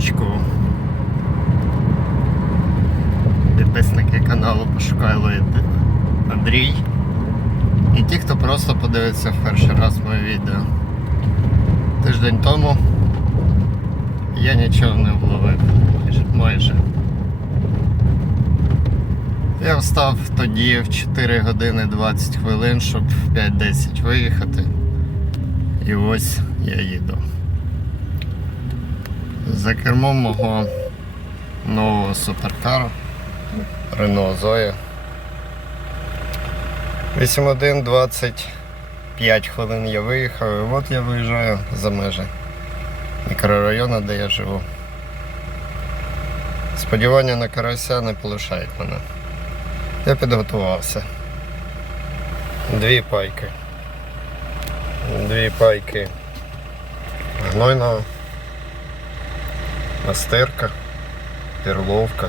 удочку. Підписники каналу Пошукайло Андрій. І ті, хто просто подивиться в перший раз моє відео. Тиждень тому я нічого не вловив. Майже. Я встав тоді в 4 години 20 хвилин, щоб в 5-10 виїхати. І ось я їду. За кермом мого нового суперкару Renault Zoe. 8.1, 25 хвилин я виїхав, і от я виїжджаю за межі мікрорайону, де я живу. Сподівання на карася не полишають мене. Я підготувався. Дві пайки. Дві пайки гнойного, настирка, перловка.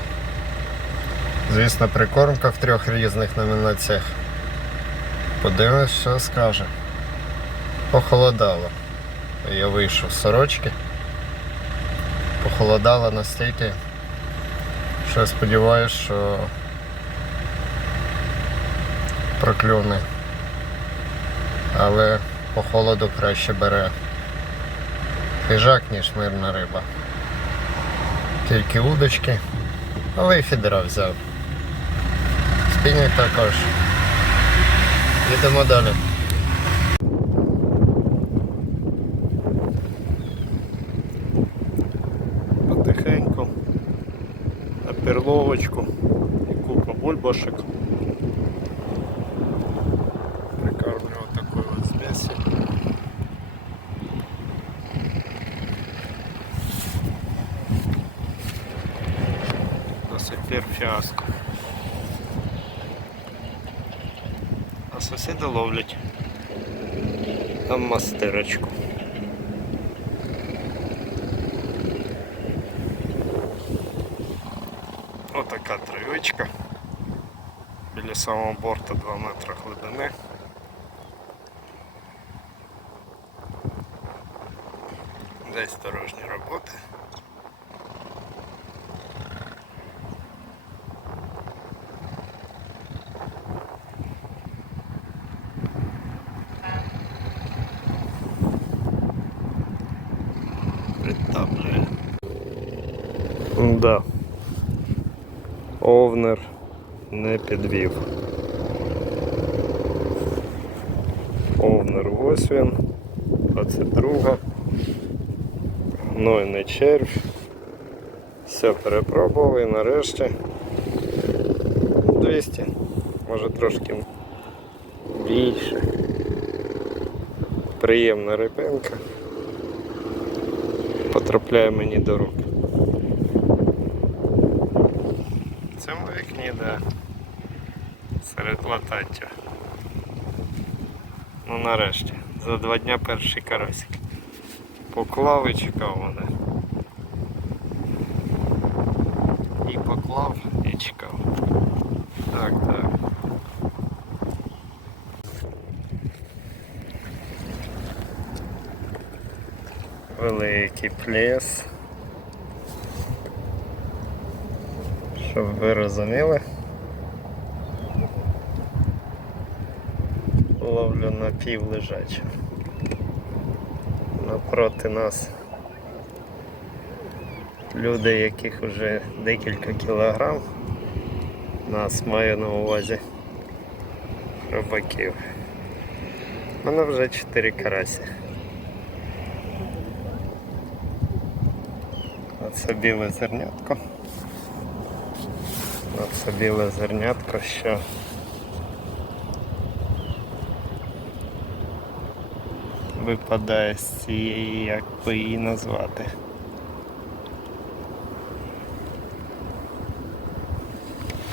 Звісно, прикормка в трьох різних номінаціях. Подивимось, що скаже. Похолодало. Я вийшов з сорочки. Похолодало настільки, що я сподіваюся, що проклюне. Але по холоду краще бере хижак, ніж мирна риба. Тільки удочки, але і фідера взяв. Спінінг також. Їдемо далі. Потихеньку на перловочку і купа бульбашек. До сих пір фіаско. А сусіди ловлять там мастирочку. Отака тривичка. Біля самого борту 2 метри глибини. Овнер не підвів. Овнер ось він. 22. Гнойний червь. Все перепробував і нарешті 200, може трошки більше. Приємна рибинка. Потрапляє мені до рук. В цьому вікні, да. Серед латаття. Ну нарешті. За два дня перший карасик. Поклав і чекав мене. І поклав і чекав. Так, так. Великий плес. Щоб ви розуміли. Ловлю на пів лежачу. Напроти нас люди, яких вже декілька кілограм. Нас маю на увазі рибаків. У мене вже 4 карасі. Оце біле зернятко. Оце біле зернятко, що випадає з цієї, як би її назвати.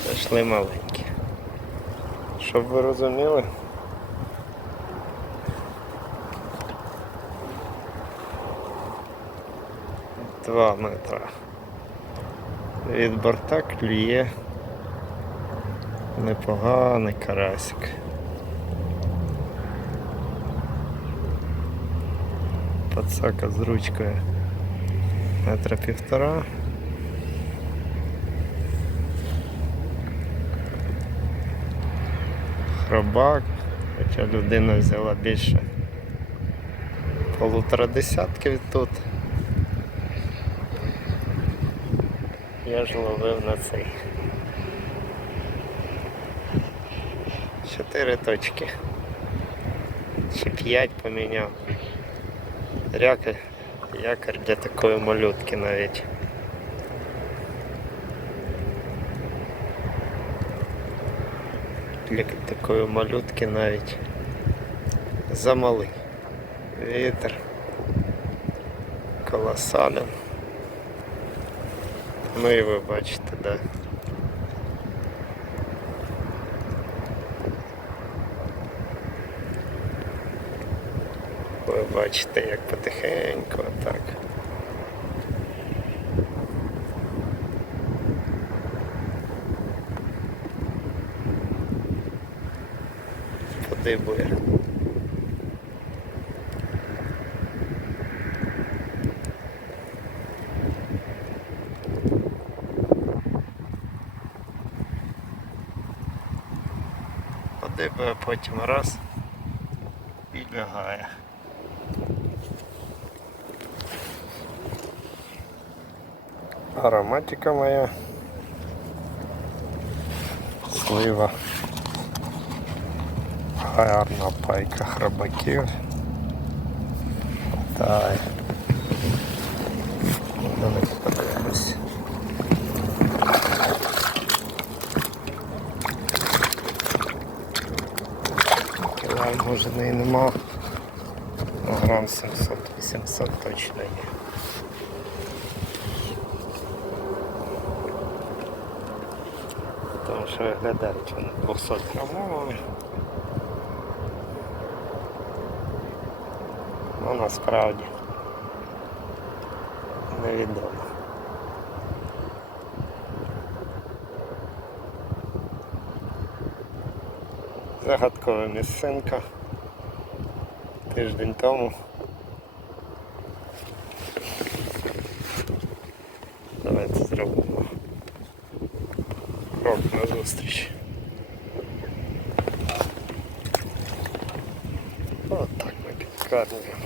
Зайшли маленькі. Щоб ви розуміли. Два метра. Від борта клює непоганий карасик. Пацака з ручкою. метра півтора. Хробак, хоча людина взяла більше полутора десятків тут. Я ж ловив на цей. Чотири точки. Чи п'ять поміняв. Ряки, якорь для такої малютки навіть. Для такої малютки навіть замалий. Вітер колосален. Ну і ви бачите, да. Ви бачите, як потихеньку так. Подибує. Подибує, потім раз і лягає. Ароматика моя. Слива. Гарна пайка храбаків. Тай. Давайте подивимось. Кілай може не нема. Ну, Грам 700-800 точно є. Що виглядають вони 200 грамовими. Ну насправді невідомо. Загадкова місцинка. Тиждень тому. Давайте зробимо крок на зустріч. От так ми підкармлюємо.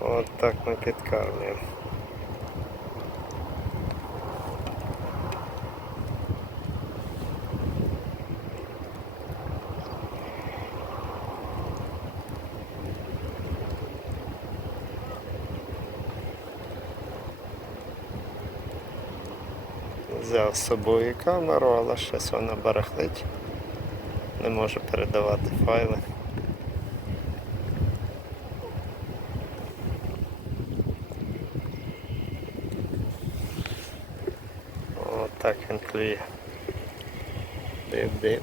От так ми підкармлюємо. Взяв з собою камеру, але щось вона барахлить. Не може передавати файли. От так він клює. Дип-дип.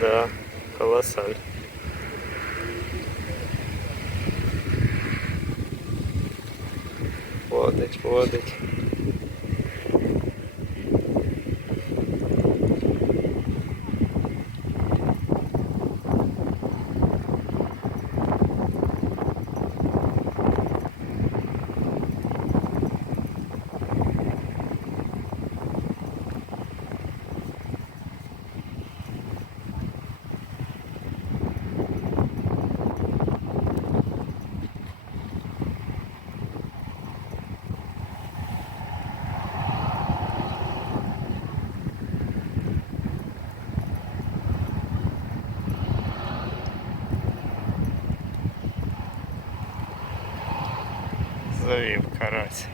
Да, колосаль. Водить, водить. Завів карась.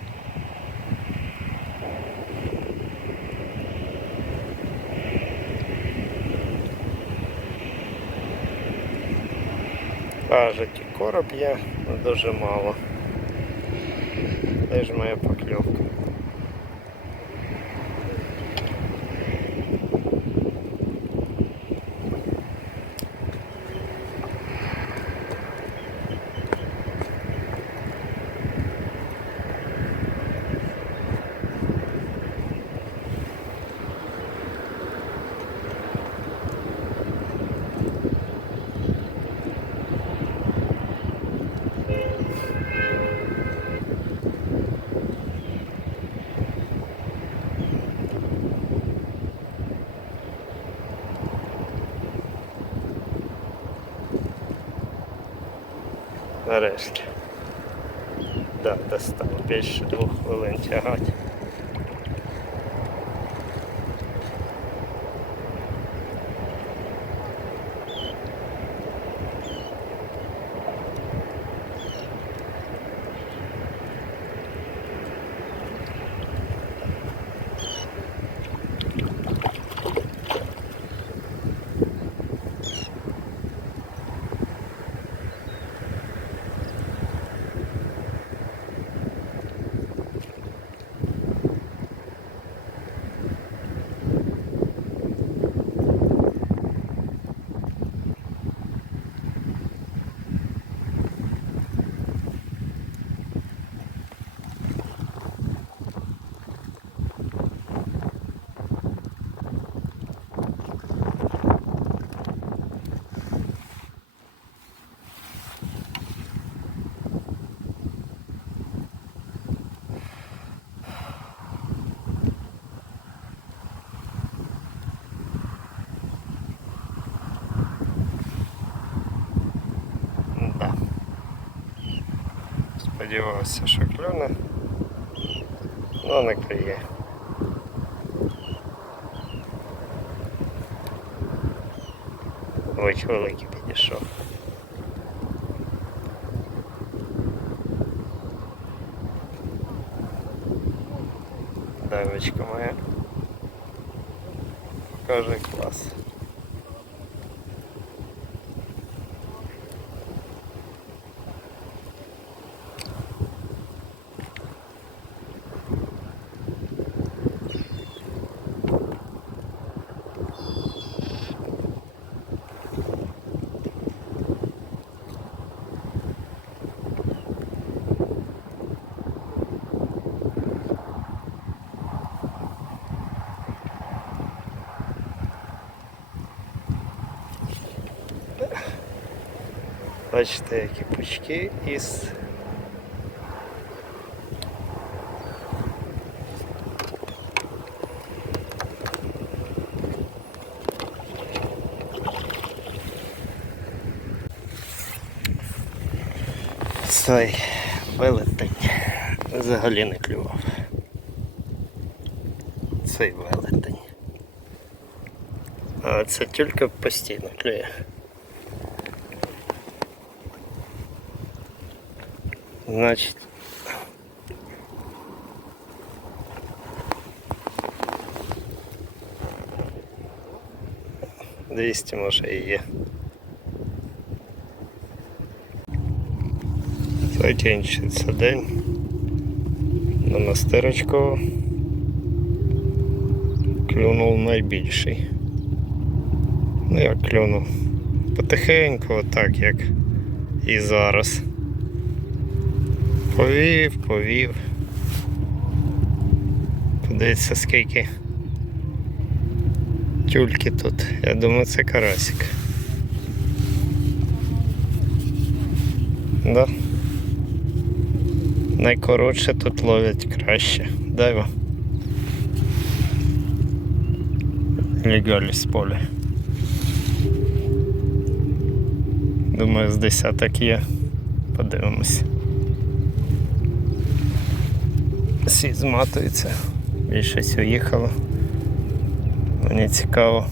Кажуть, і короб є, але дуже мало. Де ж моя покльовка? Да, достав. Більше двох хвилин тягати. Сподівався, що клюне, але не клює. Ось великий підійшов. Давочка моя. Каже клас. Бачите, які пучки із цей велетень взагалі не клював. Цей велетень. А це тільки постійно клює. Значить. Двісті може і є. Закінчиться день. На мастерочку клюнув найбільший. Ну як клюнув. Потихеньку, отак як і зараз. Повів, повів. Подивіться скільки тюльки тут. Я думаю, це карасик. Да. Найкоротше тут ловять краще. Дай вам. Легалі з поля. Думаю, з десяток є. Подивимось. Всі зматуються. Більшість уїхало. Мені цікаво.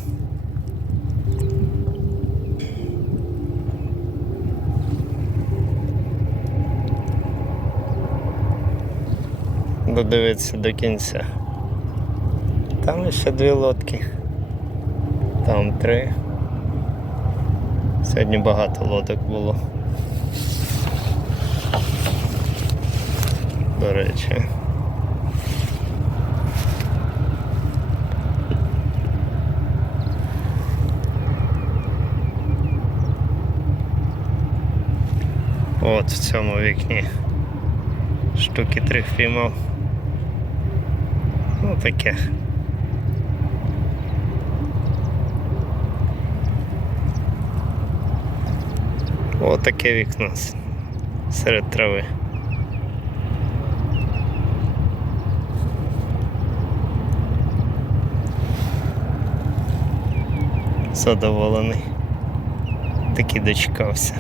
Додивитися до кінця. Там ще дві лодки. Там три. Сьогодні багато лодок було. До речі. От в цьому вікні штуки три впіймав. Ну таке. Отаке вікно серед трави. Задоволений. Таки дочекався.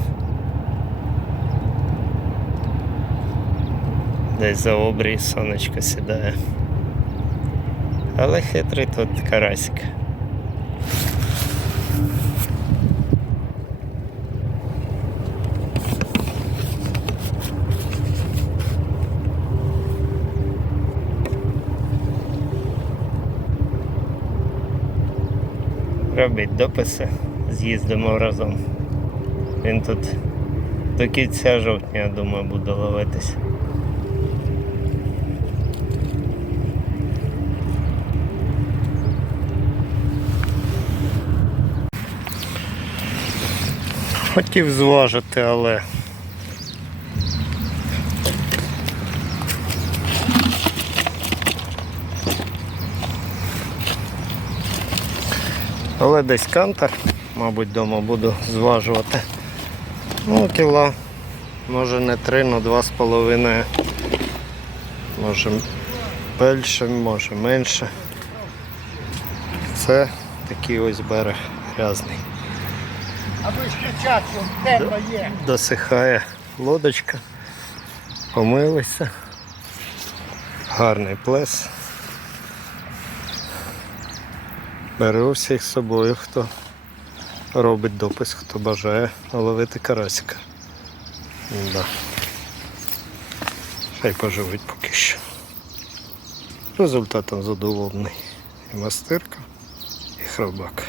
Десь за обрій сонечко сідає. Але хитрий тут карасик. Робіть дописи, з'їздимо разом. Він тут до кінця жовтня, я думаю, буде ловитись. Хотів зважити, але Але десь кантар, мабуть, вдома буду зважувати. Ну, кіла, може не три, але два з половиною. Може більше, може менше. Це такий ось берег грязний. Аби ж кричати, темно є. Досихає лодочка. Помилися. Гарний плес. Беру всіх з собою, хто робить допис, хто бажає ловити карасика. Да. Хай поживуть поки що. Результатом задоволений. І мастирка, і хробак.